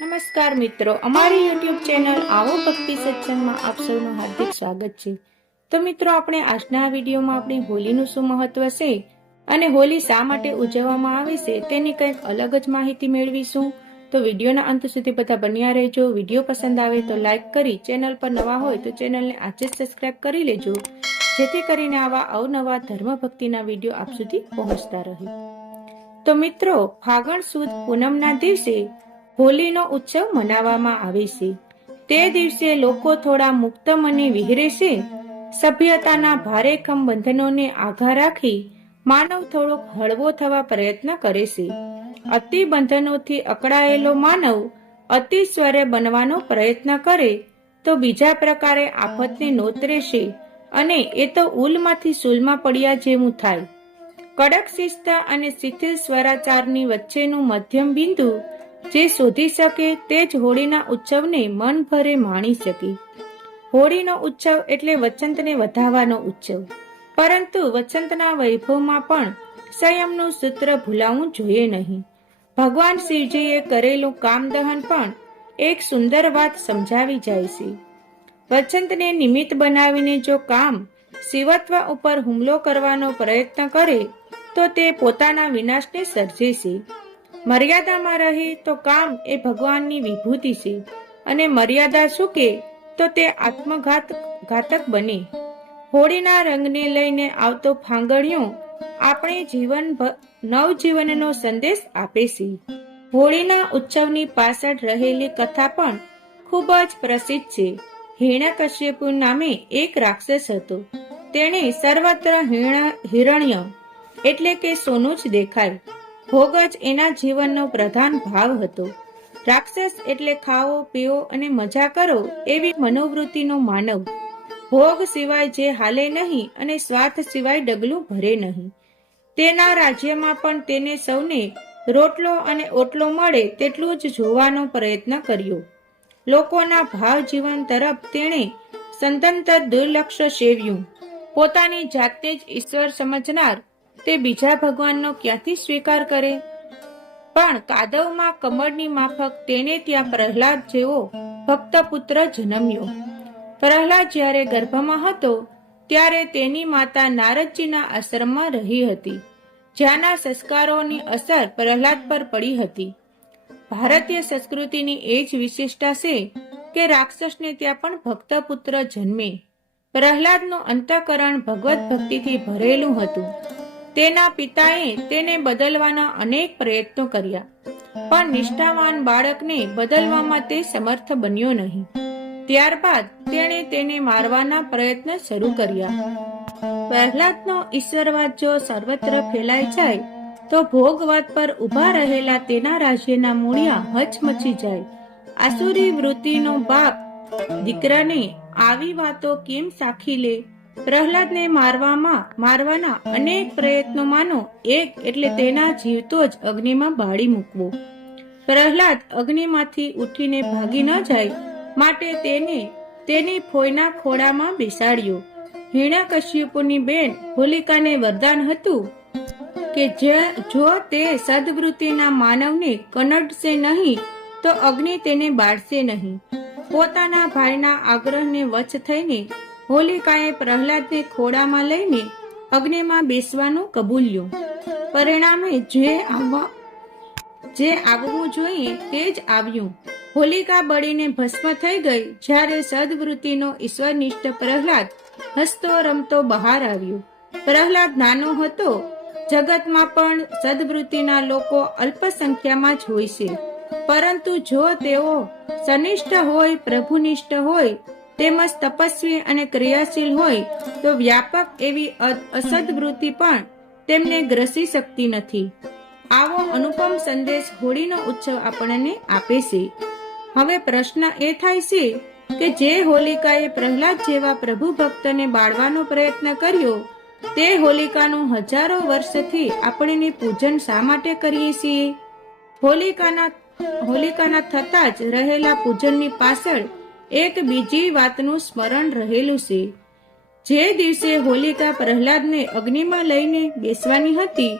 નમસ્કાર મિત્રો, અમારી યુટ્યુબ ચેનલ આવો ભક્તિ સત્સંગમાં આપ સૌનું હાર્દિક સ્વાગત છે। તો મિત્રો, આપણે આજના વિડીયોમાં આપણે હોલીનું શું મહત્વ છે અને હોલી શા માટે ઉજવવામાં આવે છે તેની કંઈક અલગ જ માહિતી મેળવીશું। તો વિડીયોના અંત સુધી બધા બન્યા રહેજો। વિડીયો પસંદ આવે તો લાઈક કરી, ચેનલ પર નવા હોય તો ચેનલને આજે જ સબસ્ક્રાઇબ કરી લેજો, જેથી કરીને આવા અવનવા ધર્મ ભક્તિના વિડીયો આપ સુધી પહોંચતા રહે। તો મિત્રો, ફાગણ સુદ પૂનમના દિવસે હોલીનો ઉત્સવ મનાવવામાં આવે છે। તે દિવસે લોકો થોડા મુક્ત મને વિહરે છે। સભ્યતાના ભારેખમ બંધનોને આઘા રાખી માનવ થોડોક હળવો થવા પ્રયત્ન કરે છે। અતિ બંધનોથી અકળાયેલો માનવ અતિશ્વરે બનવાનો પ્રયત્ન કરે તો બીજા પ્રકારે આફતને નોતરે છે અને એ તો ઉલમાંથી સૂલમાં પડ્યા જેવું થાય। કડક શિસ્ત અને શિથિલ સ્વરાચારની વચ્ચેનું મધ્યમ બિંદુ જે શોધી શકે તે જ હોળીના ઉત્સવને મન ભરે માણી શકે। હોળીનો ઉત્સવ એટલે વસંતને વધાવવાનો ઉત્સવ, પરંતુ વસંતના વૈભવમાં પણ સંયમનું સૂત્ર ભૂલાવું જોઈએ નહીં। ભગવાન શિવજીએ કરેલું કામદહન પણ એક સુંદર વાત સમજાવી જાય છે। વસંતને નિમિત્ત બનાવીને જો કામ શિવત્વ ઉપર હુમલો કરવાનો પ્રયત્ન કરે તો તે પોતાના વિનાશને સર્જે છે। મર્યાદામાં રહે તો કામ એ ભગવાનની વિભૂતિ છે અને મર્યાદા ચૂકે તો તે આત્મઘાતક બને। હોળીના રંગને લઈને આવતો ફાંગણિયો આપણે નવજીવનનો સંદેશ આપે છે। હોળીના ઉત્સવની પાછળ રહેલી કથા પણ ખૂબ જ પ્રસિદ્ધ છે। હિરણ્યકશ્યપુ નામે એક રાક્ષસ હતો। તેણે સર્વત્ર હિરણ્ય એટલે કે સોનું જ દેખાય, ભોગ જ એના જીવનનો પ્રધાન ભાવ હતો। રાક્ષસ એટલે ખાઓ પીઓ અને મજા કરો એવી મનોવૃત્તિનો માનવ। ભોગ સિવાય જે હાલે નહીં અને સ્વાર્થ સિવાય ડગલું ભરે નહીં। તેના રાજ્યમાં પણ તેને સૌને રોટલો અને ઓટલો મળે તેટલું જ જોવાનો પ્રયત્ન કર્યો। લોકોના ભાવ જીવન તરફ તેણે સદંતર દુર્લક્ષ સેવ્યું। પોતાની જાતને જ ઈશ્વર સમજનાર તે બીજા ભગવાનનો ક્યાંથી સ્વીકાર કરે? પણ કાદવમાં કમળની માફક તેને ત્યાં પ્રહલાદ જેવો ભક્ત પુત્ર જન્મ્યો। પ્રહલાદ જ્યારે ગર્ભમાં હતો ત્યારે તેની માતા નારદજીના આશ્રમમાં રહી હતી, જ્યાંના સંસ્કારોની અસર પ્રહલાદ પર પડી હતી। ભારતીય સંસ્કૃતિની એ જ વિશેષતા છે કે રાક્ષસને ત્યાં પણ ભક્ત પુત્ર જન્મે। પ્રહલાદનું અંતઃકરણ ભગવત ભક્તિથી ભરેલું હતું। તેના પિતાએ તેને બદલવાના અનેક પ્રયત્નો કર્યા, પણ નિષ્ઠાવાન બાળકને બદલવામાં તે સમર્થ બન્યો નહીં। ત્યારબાદ તેણે તેને મારવાના પ્રયત્ન શરૂ કર્યા। પ્રહલાદનો ઈશ્વરવાદ જો સર્વત્ર ફેલાઈ જાય તો ભોગવાદ પર ઊભા રહેલા તેના રાજ્યના મૂળિયા હચમચી જાય। આસુરી વૃત્તિનો બાપ દીકરાને આવી વાતો કેમ સાખી લે? પ્રહલાદને મારવાના અનેક પ્રયત્નોમાંનો એક એટલે તેના જીવતો જ અગ્નિમાં બાળી મૂકવો। પ્રહલાદ અગ્નિમાંથી ઉઠીને ભાગી ન જાય માટે તેને તેની ફોઈના ખોળામાં બેસાડ્યો। હિરણ્યકશ્યપુની બેન હોલિકાને વરદાન હતું કે જો તે સદવૃત્તિના માનવને કનડશે નહીં તો અગ્નિ તેને બાળશે નહીં। પોતાના ભાઈના આગ્રહને વશ થઈને હોલિકાએ પ્રહલાદને ખોળામાં લઈને અગ્નિમાં બેસવાનું કબૂલ્યું। પરિણામે જે આવવું જોઈએ તે જ આવ્યું। હોલિકા બળીને ભસ્મ થઈ ગઈ જ્યારે સદવૃત્તિનો ઈશ્વરનિષ્ઠ પ્રહલાદ હસતો રમતો બહાર આવ્યો। પ્રહલાદ નાનો હતો, જગતમાં પણ સદવૃત્તિના લોકો અલ્પ સંખ્યામાં જ હોય છે, પરંતુ જો તેઓ સનિષ્ઠ હોય, પ્રભુનિષ્ઠ હોય, તેમજ તપસ્વી અને ક્રિયાશીલ હોય તો વ્યાપક એવી અસદવૃત્તિ પણ તેમને ગ્રસી શકતી નથી। આવો અનુપમ સંદેશ હોળીનો ઉત્સવ આપણને આપે છે। હવે પ્રશ્ન એ થાય છે કે જે હોલિકાએ પ્રહલાદ જેવા પ્રભુ ભક્તને બાળવાનો પ્રયત્ન કર્યો તે હોલિકાનું હજારો વર્ષથી આપણે પૂજન શા માટે કરીએ છીએ? હોલિકાના થતા જ રહેલા પૂજનની પાછળ એક બીજી વાતનું સ્મરણ રહેલું છે। જે દિવસે હોલિકા પ્રહલાદને અગ્નિમાં લઈને બેસવાની હતી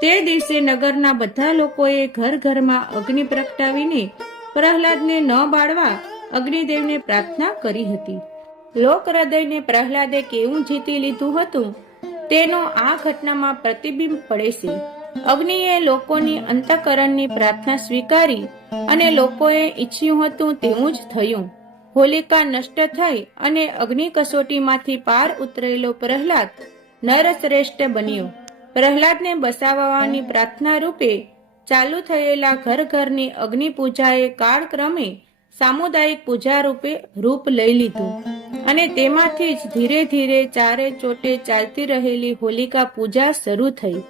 તે દિવસે નગરના બધા લોકોએ ઘર ઘરમાં અગ્નિ પ્રગટાવીને પ્રહલાદને ન બાળવા અગ્નિદેવને પ્રાર્થના કરી હતી. લોક હૃદયને પ્રહલાદે કેવું જીતી લીધું હતું તેનો આ ઘટનામાં પ્રતિબિંબ પડે છે. અગ્નિએ લોકોની અંતઃકરણની પ્રાર્થના સ્વીકારી અને લોકોએ ઈચ્છ્યું હતું તેવું જ થયું. હોલિકા નષ્ટ થઈ અને અગ્નિ કસોટીમાંથી પાર ઉતરેલો પ્રહલાદ નરશ્રેષ્ઠ બન્યો. પ્રહલાદને બસાવવાની પ્રાર્થના રૂપે ચાલુ થયેલા ઘર ઘરની અગ્નિ પૂજાએ કાળક્રમે સામુદાયિક પૂજા રૂપે રૂપ લઈ લીધું અને તેમાંથી જ ધીરે ધીરે ચારે ચોટે ચાલતી રહેલી હોલિકા પૂજા શરૂ થઈ.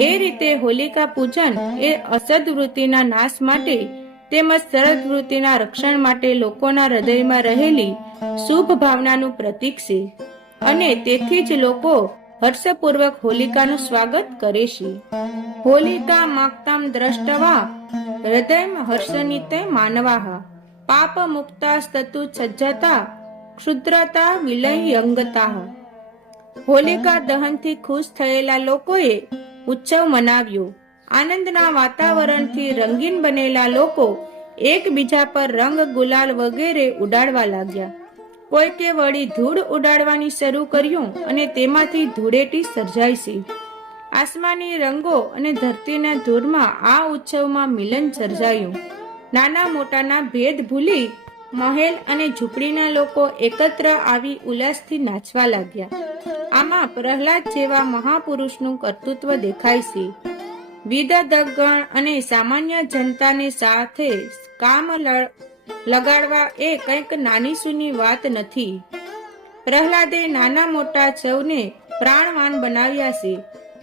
એ રીતે હોલિકા પૂજન એ અસદ વૃત્તિના નાશ માટે તેમજ સરદ વૃત્તિના રક્ષણ માટે લોકોના હૃદયમાં રહેલી શુભ ભાવનાનું પ્રતીક છે અને તેથી જ લોકો હર્ષપૂર્વક હોલિકાનું સ્વાગત કરે છે. હોલિકા માક્તામ દ્રષ્ટવા હૃદયમ હર્ષનિતે માનવાહ પાપ મુક્તાસ્તતુ સજ્જતા ક્ષુદ્રતા વિલયંગતા. હોલિકા દહનથી ખુશ થયેલા લોકોએ ઉત્સવ મનાવ્યો. આનંદના વાતાવરણથી રંગીન બનેલા લોકો એકબીજા પર રંગ ગુલાલ વગેરે ઉડાડવા લાગ્યા. કોઈકે વળી ધૂળ ઉડાડવાની શરૂ કર્યું અને તેમાંથી ધૂળેટી સર્જાય છે. આસમાની રંગો અને ધરતીના ધૂળમાં આ ઉત્સવમાં મિલન સર્જાયું. નાના મોટાના ભેદ ભૂલી મહેલ અને ઝૂંપડીના લોકો એકત્ર આવી ઉલ્લાસથી નાચવા લાગ્યા. આમાં પ્રહલાદ જેવા મહાપુરુષનું કર્તૃત્વ દેખાય છે. વિદગ્ધગણ અને સામાન્ય જનતાને સાથે કામ લગાડવા એ કંઈક નાની સૂની વાત નથી. પ્રહલાદે નાના મોટા સૌને પ્રાણવાન બનાવ્યા છે.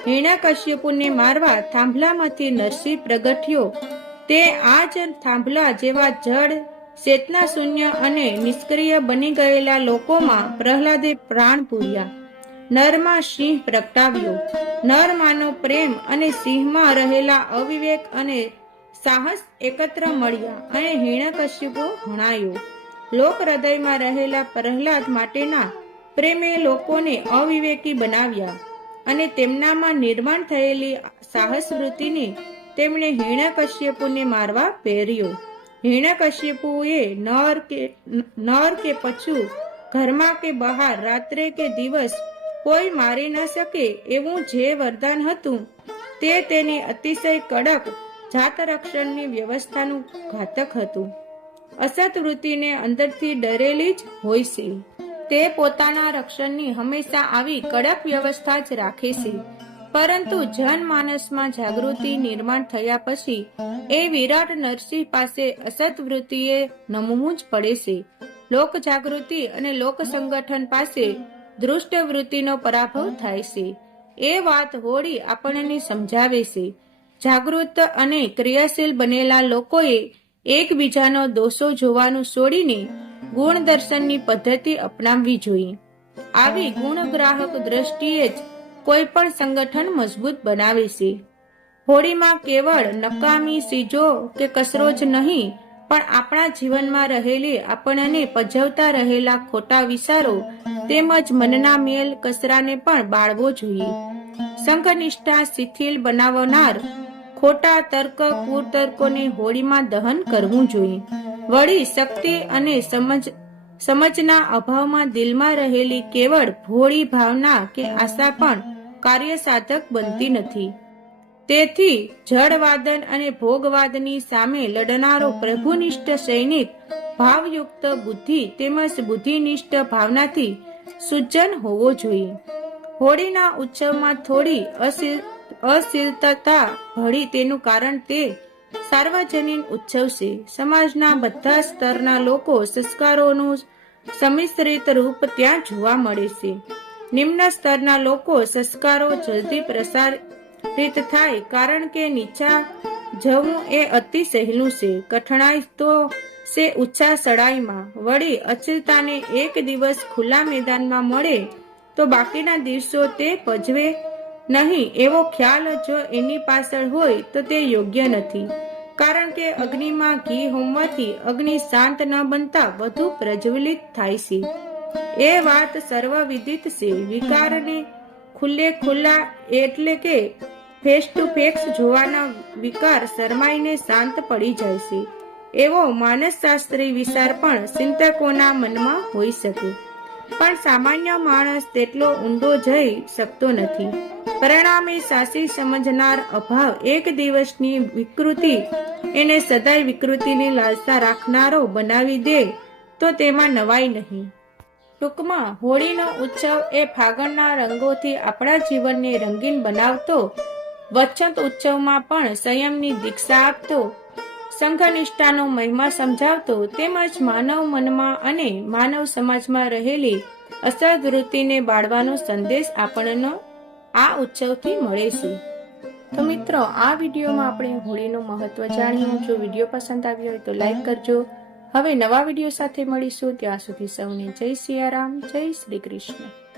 હિરણ્યકશ્યપુને મારવા થાંભલામાંથી નરસિંહ પ્રગટ્યો. તે આ જ થાંભલા જેવા જડ ચેતના શૂન્ય અને નિષ્ક્રિય બની ગયેલા લોકોમાં પ્રહલાદે પ્રાણ પૂર્યા. નરમાં સિંહ પ્રગટાવ્યો. નરમાનો પ્રેમ અને સિંહમાં રહેલા અવિવેક અને સાહસ એકત્ર મળ્યા અને હિરણ્યકશ્યપુ હણાયો. લોક હૃદયમાં રહેલા પ્રહલાદ માટેના પ્રેમે લોકોને અવિવેકી બનાવ્યા અને તેમનામાં નિર્માણ થયેલી સાહસ વૃત્તિને તેમણે હિરણ્યકશ્યપુને મારવા પ્રેર્યો. હિરણ્યકશ્યપુએ નર કે પશુ, ઘરમાં કે બહાર, રાત્રે કે દિવસ કોઈ મારી ન શકે એવું જે વરદાન હતું તે તેની અતિશય કડક જાત રક્ષણની વ્યવસ્થાનું ઘાતક હતું. અસત વૃત્તિને અંદરથી ડરેલી જ હોય છે. તે પોતાના રક્ષણની હંમેશા આવી કડક વ્યવસ્થા જ રાખે છે. પરંતુ જનમાનસમાં જાગૃતિ નિર્માણ થયા પછી એ વિરાટ નરસિંહ પાસે અસત વૃત્તિએ નમવું જ પડે છે. લોક જાગૃતિ અને લોક સંગઠન પાસે દુષ્ટ વૃત્તિનો પરાભવ થાય છે. એ વાત હોળી આપણને સમજાવે છે. જાગૃત અને ક્રિયાશીલ બનેલા લોકોએ એકબીજાનો દોષો જોવાનું છોડીને ગુણ દર્શનની પદ્ધતિ અપનાવવી જોઈએ. આવી ગુણગ્રાહક દ્રષ્ટિએ જ કોઈ પણ સંગઠન મજબૂત બનાવે છે. હોળીમાં કેવળ નકામી ચીજો કે કચરો જ નહીં પણ આપણા જીવનમાં રહેલી આપણને પજવતા રહેલા ખોટા વિચારો તેમજ મનના મેલ કચરાને પણ બાળવો જોઈએ. સંઘનિષ્ઠા શિથિલ બનાવનાર ખોટા તર્ક કુતર્કોને હોળીમાં દહન કરવું જોઈએ. વળી શક્તિ અને સમજના અભાવમાં દિલમાં રહેલી કેવળ ભોળી ભાવના કે આશા પણ કાર્ય સાધક બનતી નથી. તેથી જડવાદન અને ભોગવાદની સામે લડનારો પ્રભુનિષ્ઠ સૈનિક ભાવયુક્ત બુદ્ધિ તેમજ બુદ્ધિનિષ્ઠ ભાવનાથી સુજ્જન હોવો જોઈએ. હોળીના ઉત્સવમાં થોડી અશીલતા ભળી તેનું કારણ તે સાર્વજનિક ઉત્સવ છે. સમાજના બધા સ્તરના લોકો સંસ્કારોનું સંમિશ્રિત રૂપ ત્યાં જોવા મળે છે. નિમ્ન સ્તરના લોકો સંસ્કારો જલ્દી પ્રસારિત થાય કારણ કે નીચા જવું એ અતિ સહેલું છે. કઠણાઈ તો છે ઉત્સાહ સડાઈમાં. વળી અચલતાને એક દિવસ ખુલ્લા મેદાનમાં મળે તો બાકીના દિવસો તે પજવે નહીં એવો ખ્યાલ જો એની પાછળ હોય તો તે યોગ્ય નથી. કારણ કે અગ્નિમાં ઘી હોમવાથી અગ્નિ શાંત ન બનતા વધુ પ્રજ્વલિત થાય છે. એ વાત સર્વવિદિત છે. વિકારને ખુલ્લે ખુલ્લા એટલે કે ફેસ ટુ ફેસ જોવાના વિકાર શરમાઈને શાંત પડી જાય છે. એવો માનસશાસ્ત્રી વિચાર પણ ચિંતકોના મનમાં હોઈ શકે, પણ સામાન્ય માણસ તેટલો ઊંડો જઈ શકતો નથી. પરિણામે સાચી સમજનાર અભાવ એક દિવસની વિકૃતિ એને સદાય વિકૃતિની લાલસા રાખનારો બનાવી દે તો તેમાં નવાઈ નહીં. ટૂંકમાં હોળીનો ઉત્સવ એ ફાગણના રંગોથી આપણા જીવનને રંગીન બનાવતો, વસંત ઉત્સવમાં પણ સંયમની દીક્ષા આપતો, સંઘનિષ્ઠાનો મહિમા સમજાવતો, તેમજ માનવ મનમાં અને માનવ સમાજમાં રહેલી અસદ વૃત્તિને બાળવાનો સંદેશ આપણને આ ઉત્સવથી મળે છે. તો મિત્રો, આ વિડીયોમાં આપણે હોળીનું મહત્વ જાણ્યું. જો વિડીયો પસંદ આવ્યો હોય તો લાઈક કરજો. હવે નવા વિડીયો સાથે મળીશું. ત્યાં સુધી સૌને જય સિયારામ, જય શ્રી કૃષ્ણ.